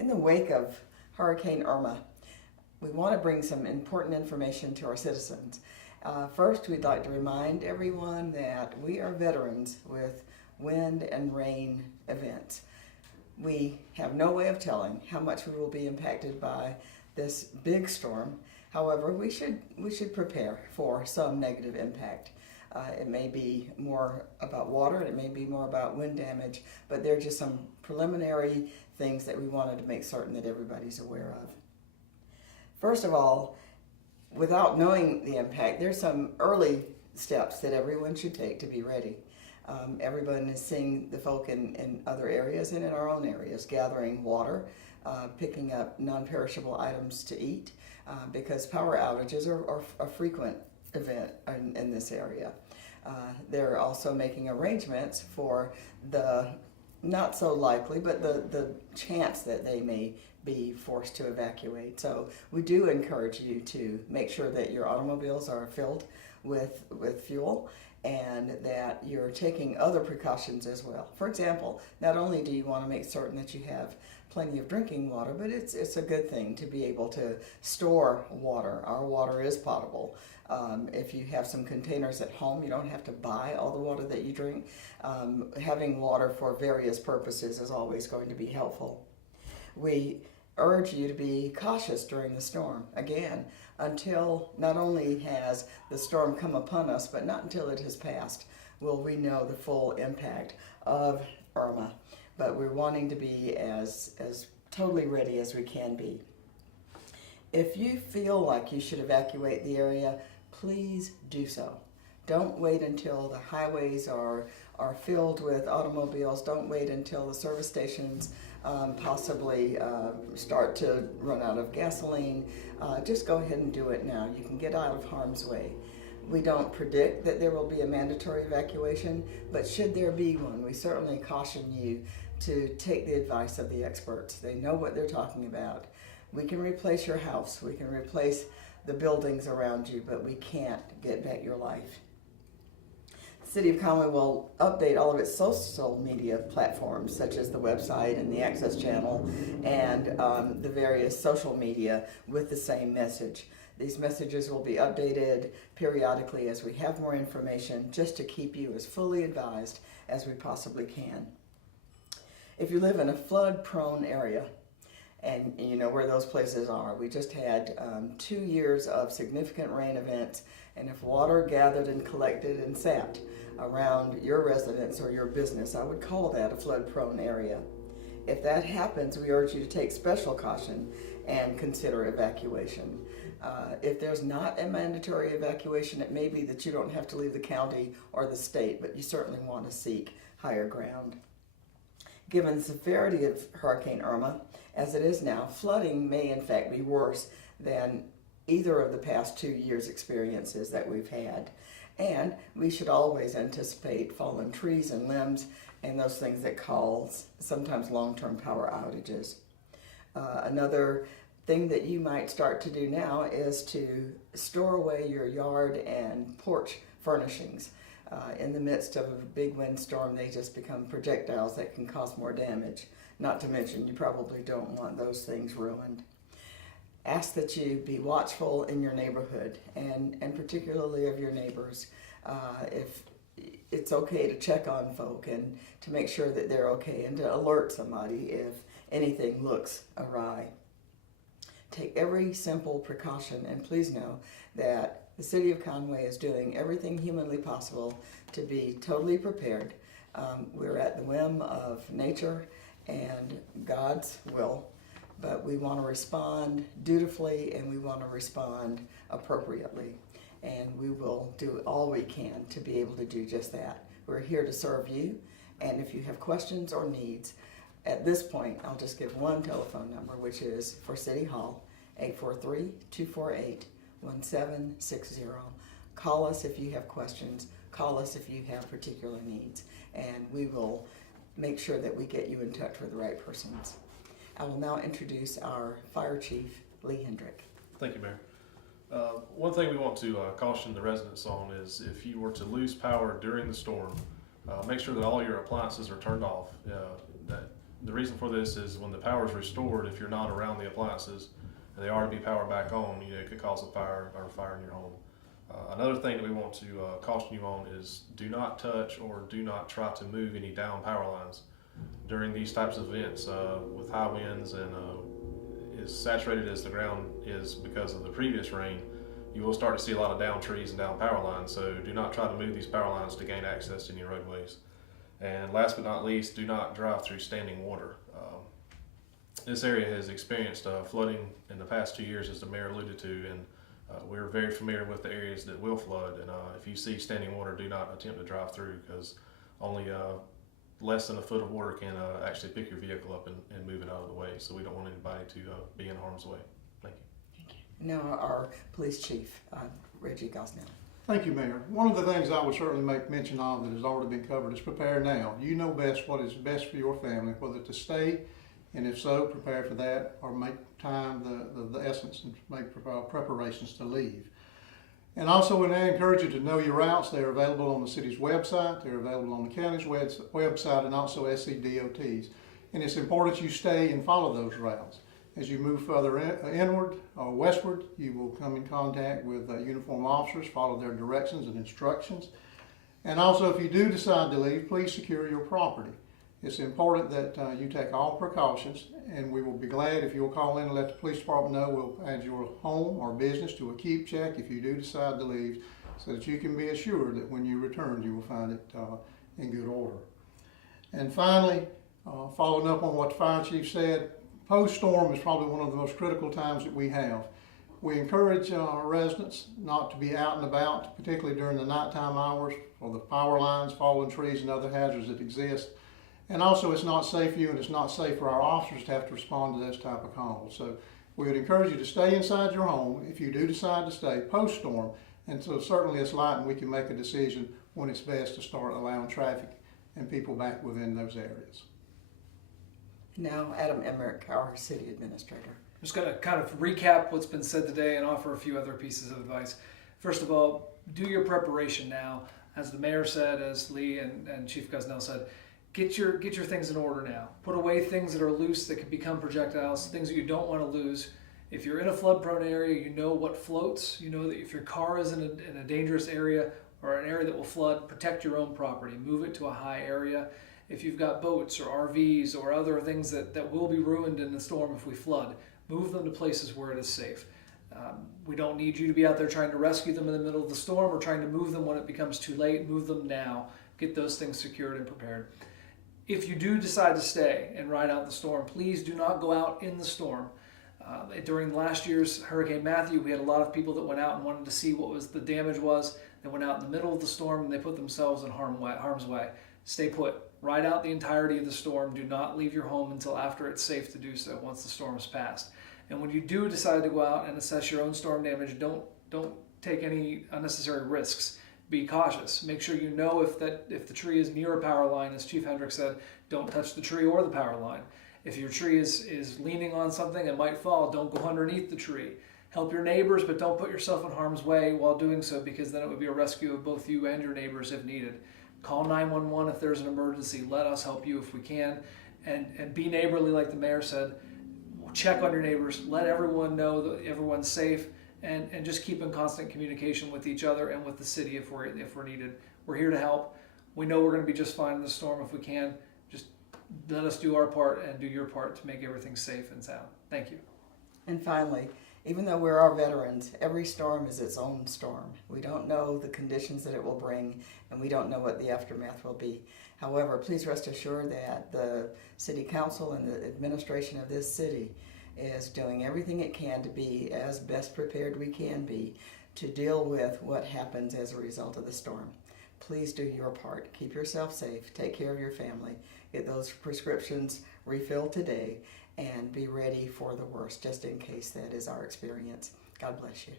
In the wake of Hurricane Irma, we want to bring some important information to our citizens. First, we'd like to remind everyone that we are veterans with wind and rain events. We have no way of telling how much we will be impacted by this big storm. However, we should prepare for some negative impact. It may be more about water, it may be more about wind damage, but there are just some preliminary things that we wanted to make certain that everybody's aware of. First of all, without knowing the impact, there's some early steps that everyone should take to be ready. Everyone is seeing the folk in other areas and in our own areas gathering water, picking up non-perishable items to eat, because power outages are a frequent event in this area. They're also making arrangements for the not so likely, but the chance that they may be forced to evacuate. So we do encourage you to make sure that your automobiles are filled with fuel and that you're taking other precautions as well. For example, not only do you want to make certain that you have plenty of drinking water, but it's a good thing to be able to store water. Our water is potable. If you have some containers at home, you don't have to buy all the water that you drink. Having water for various purposes is always going to be helpful. We urge you to be cautious during the storm. Again, until not only has the storm come upon us, but not until it has passed will we know the full impact of Irma. But we're wanting to be as totally ready as we can be. If you feel like you should evacuate the area, please do so. Don't wait until the highways are filled with automobiles. Don't wait until the service stations possibly start to run out of gasoline. Just go ahead and do it now. You can get out of harm's way. We don't predict that there will be a mandatory evacuation, but should there be one, we certainly caution you to take the advice of the experts. They know what they're talking about. We can replace your house, we can replace the buildings around you, but we can't get back your life. The City of Conway will update all of its social media platforms, such as the website and the access channel and the various social media with the same message. These messages will be updated periodically as we have more information, just to keep you as fully advised as we possibly can. If you live in a flood-prone area, and you know where those places are, we just had 2 years of significant rain events, and if water gathered and collected and sat around your residence or your business, I would call that a flood-prone area. If that happens, we urge you to take special caution and consider evacuation. If there's not a mandatory evacuation, it may be that you don't have to leave the county or the state, but you certainly want to seek higher ground. Given the severity of Hurricane Irma, as it is now, flooding may in fact be worse than either of the past 2 years' experiences that we've had. And we should always anticipate fallen trees and limbs and those things that cause sometimes long-term power outages. Another thing that you might start to do now is to store away your yard and porch furnishings. In the midst of a big windstorm, they just become projectiles that can cause more damage. Not to mention, you probably don't want those things ruined. Ask that you be watchful in your neighborhood and particularly of your neighbors. If it's okay to check on folk and to make sure that they're okay and to alert somebody if anything looks awry. Take every simple precaution, and please know that the City of Conway is doing everything humanly possible to be totally prepared. We're at the whim of nature and God's will, but we want to respond dutifully and we want to respond appropriately. And we will do all we can to be able to do just that. We're here to serve you, and if you have questions or needs, at this point, I'll just give one telephone number, which is for City Hall, 843-248-1760. Call us if you have questions. Call us if you have particular needs, and we will make sure that we get you in touch with the right persons. I will now introduce our Fire Chief, Lee Hendrick. Thank you, Mayor. One thing we want to caution the residents on is if you were to lose power during the storm, make sure that all your appliances are turned off. That The reason for this is when the power is restored, if you're not around the appliances and they are to be powered back on, it could cause a fire or a fire in your home. Another thing that we want to caution you on is do not touch or do not try to move any down power lines during these types of events with high winds and as saturated as the ground is because of the previous rain. You will start to see a lot of down trees and down power lines, so do not try to move these power lines to gain access to any roadways. And last but not least, do not drive through standing water. This area has experienced flooding in the past 2 years, as the mayor alluded to, and we're very familiar with the areas that will flood. And if you see standing water, do not attempt to drive through, because only less than a foot of water can actually pick your vehicle up and move it out of the way. So we don't want anybody to be in harm's way. Thank you. Now our police chief, Reggie Gosnell. Thank you, Mayor. One of the things I would certainly make mention of that has already been covered is prepare now. You know best what is best for your family, whether to stay, and if so, prepare for that, or make time the essence and make preparations to leave. And also, when I encourage you to know your routes, they're available on the city's website, they're available on the county's website, and also SCDOT's. And it's important you stay and follow those routes. As you move further inward or westward, you will come in contact with uniformed officers, follow their directions and instructions. And also, if you do decide to leave, please secure your property. It's important that you take all precautions, and we will be glad if you'll call in and let the police department know. We'll add your home or business to a keep check if you do decide to leave, so that you can be assured that when you return, you will find it in good order. And finally, following up on what the fire chief said, post-storm is probably one of the most critical times that we have. We encourage our residents not to be out and about, particularly during the nighttime hours, or the power lines, fallen trees, and other hazards that exist. And also, it's not safe for you, and it's not safe for our officers to have to respond to those type of calls. So we would encourage you to stay inside your home if you do decide to stay post-storm, and so certainly it's light and we can make a decision when it's best to start allowing traffic and people back within those areas. Now Adam Emmerich, our city administrator. I'm just going to kind of recap what's been said today and offer a few other pieces of advice. First of all, do your preparation now. As the mayor said, as Lee and Chief Gosnell said, get your things in order now. Put away things that are loose that can become projectiles, things that you don't want to lose. If you're in a flood-prone area, you know what floats. You know that if your car is in a dangerous area or an area that will flood, protect your own property. Move it to a high area. If you've got boats or RVs or other things that will be ruined in the storm if we flood, move them to places where it is safe. We don't need you to be out there trying to rescue them in the middle of the storm or trying to move them when it becomes too late. Move them now. Get those things secured and prepared. If you do decide to stay and ride out the storm, please do not go out in the storm. During last year's Hurricane Matthew, we had a lot of people that went out and wanted to see what the damage was. They went out in the middle of the storm and they put themselves in harm's way. Stay put. Ride out the entirety of the storm. Do not leave your home until after it's safe to do so, once the storm has passed. And when you do decide to go out and assess your own storm damage, don't take any unnecessary risks. Be cautious. Make sure you know if the tree is near a power line, as Chief Hendrick said, don't touch the tree or the power line. If your tree is leaning on something and might fall, don't go underneath the tree. Help your neighbors, but don't put yourself in harm's way while doing so, because then it would be a rescue of both you and your neighbors if needed. Call 911 if there's an emergency. Let us help you if we can. And be neighborly, like the mayor said. Check on your neighbors. Let everyone know that everyone's safe. And just keep in constant communication with each other and with the city if we're needed. We're here to help. We know we're going to be just fine in the storm if we can. Just let us do our part and do your part to make everything safe and sound. Thank you. And finally, even though we're our veterans, every storm is its own storm. We don't know the conditions that it will bring, and we don't know what the aftermath will be. However, please rest assured that the City Council and the administration of this city is doing everything it can to be as best prepared we can be to deal with what happens as a result of the storm. Please do your part. Keep yourself safe. Take care of your family. Get those prescriptions refilled today, and be ready for the worst, just in case that is our experience. God bless you.